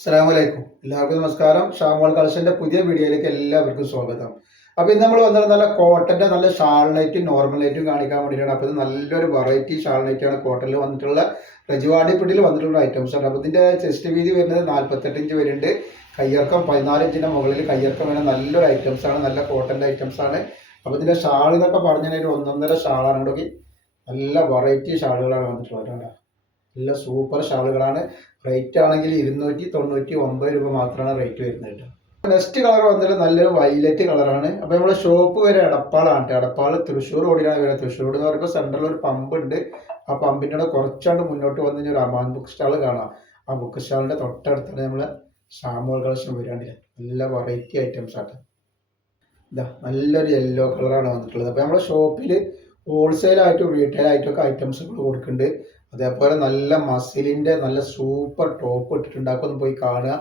അസ്സലാമലൈക്കും. എല്ലാവർക്കും നമസ്കാരം. ഷാമോൾ കളക്ഷന്റെ പുതിയ വീഡിയോയിലേക്ക് എല്ലാവർക്കും സ്വാഗതം. അപ്പോൾ ഇന്ന് നമ്മൾ വന്നത് നല്ല കോട്ടന്റെ നല്ല ഷാൾ നൈറ്റും നോർമൽ നൈറ്റും കാണിക്കാൻ വേണ്ടിയിട്ടാണ്. അപ്പോൾ ഇത് നല്ലൊരു വെറൈറ്റി ഷാൾ നൈറ്റാണ് കോട്ടണിൽ വന്നിട്ടുള്ള രജവാടി പിടിയിൽ വന്നിട്ടുള്ള ഐറ്റംസ് ആണ്. അപ്പോൾ ഇതിന്റെ ചെസ്റ്റ് വീതി വരുന്നത് 48 ഇഞ്ച് വരുന്നുണ്ട്. കയ്യിറക്കം 14 ഇഞ്ചിന്റെ മുകളിൽ കയ്യിറക്കം വരുന്ന നല്ലൊരു ഐറ്റംസ് ആണ്. നല്ല കോട്ടന്റെ ഐറ്റംസ് ആണ്. അപ്പോൾ ഇതിന്റെ ഷാൾ എന്നൊക്കെ പറഞ്ഞാൽ ഒന്നൊന്നര ഷാളാണ്. ഇവിടെ നല്ല വെറൈറ്റി ഷാളുകളാണ് വന്നിട്ടുള്ളത്. നല്ല സൂപ്പർ ഷാളുകളാണ്. റേറ്റ് ആണെങ്കിൽ 299 രൂപ മാത്രമാണ് റേറ്റ് വരുന്നത് കേട്ടോ. നെക്സ്റ്റ് കളർ വന്നിട്ട് നല്ലൊരു വൈലറ്റ് കളറാണ്. അപ്പോൾ നമ്മുടെ ഷോപ്പ് വരെ എടപ്പാളാണ് കേട്ടോ. എടപ്പാൾ തൃശ്ശൂർ റോഡിലാണ് വരുന്നത്. തൃശ്ശൂർ എന്ന് പറയുമ്പോൾ സെൻട്രൽ ഒരു പമ്പ് ഉണ്ട്. ആ പമ്പിൻ്റെ കുറച്ചാണ്ട് മുന്നോട്ട് വന്നു കഴിഞ്ഞാൽ ഒരു അമാൻ ബുക്ക് സ്റ്റാൾ കാണാം. ആ ബുക്ക് സ്റ്റാളിൻ്റെ തൊട്ടടുത്താണ് നമ്മളെ ഷാമോൾ കളക്ഷൻ വരാണ്ട്. നല്ല വെറൈറ്റി ഐറ്റംസ് ആട്ടോ. ഇതാ നല്ലൊരു യെല്ലോ കളറാണ് വന്നിട്ടുള്ളത്. അപ്പോൾ നമ്മുടെ ഷോപ്പിൽ ഹോൾസെയിലായിട്ടും റീറ്റെയിൽ ആയിട്ടും ഒക്കെ ഐറ്റംസുകൾ കൊടുക്കുന്നുണ്ട്. അതേപോലെ നല്ല മസിലിന്റെ നല്ല സൂപ്പർ ടോപ്പ് ഇട്ടിട്ടുണ്ട്. അതൊക്കെ ഒന്ന് പോയി കാണുക.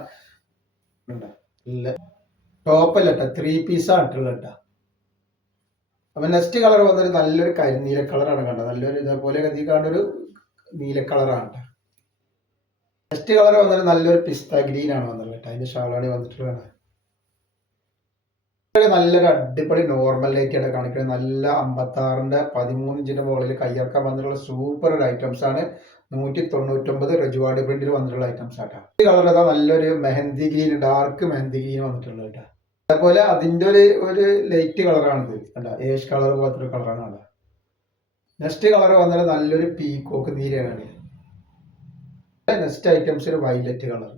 നല്ല ടോപ്പല്ല കേട്ടോ, 3 പീസാണ് ഇട്ടുള്ളത് കേട്ടോ. അപ്പൊ നെക്സ്റ്റ് കളർ വന്നൊരു നല്ലൊരു കരിനീല കളറാണ് കണ്ടത്. നല്ലൊരു ഇതേപോലെ കാണൊരു നീല കളറാണ് കേട്ടോ. നെക്സ്റ്റ് കളർ വന്നൊരു നല്ലൊരു പിസ്ത ഗ്രീൻ ആണ് വന്നത് കേട്ടോ. അതിന്റെ ഷാളാണ് വന്നിട്ടുള്ളത്. നല്ലൊരു അടിപൊളി നോർമൽ ലൈറ്റാണ് കാണിക്കുന്നത്. നല്ല 56ന്റെ 13 ഇഞ്ചിന്റെ മുകളിൽ കയ്യിറക്കാൻ വന്നിട്ടുള്ള സൂപ്പർ ഒരു ഐറ്റംസ് ആണ്. 199 രജവാടി പ്രിന്റിൽ വന്നിട്ടുള്ള ഐറ്റംസ് ആട്ടോ. ഈ കളർ ഏതാ നല്ലൊരു mehndi green, dark mehndi green വന്നിട്ടുള്ളത് കേട്ടോ. അതേപോലെ അതിന്റെ ഒരു ലൈറ്റ് കളറാണിത് കണ്ടോ, ഏഷ് കളർ പോലത്തെ ഒരു കളറാണ് കേട്ടോ. നെക്സ്റ്റ് കളർ വന്നത് നല്ലൊരു പീക്കോക്ക് നീലയാണ്. നെക്സ്റ്റ് ഐറ്റംസ് ഒരു വൈലറ്റ് കളർ.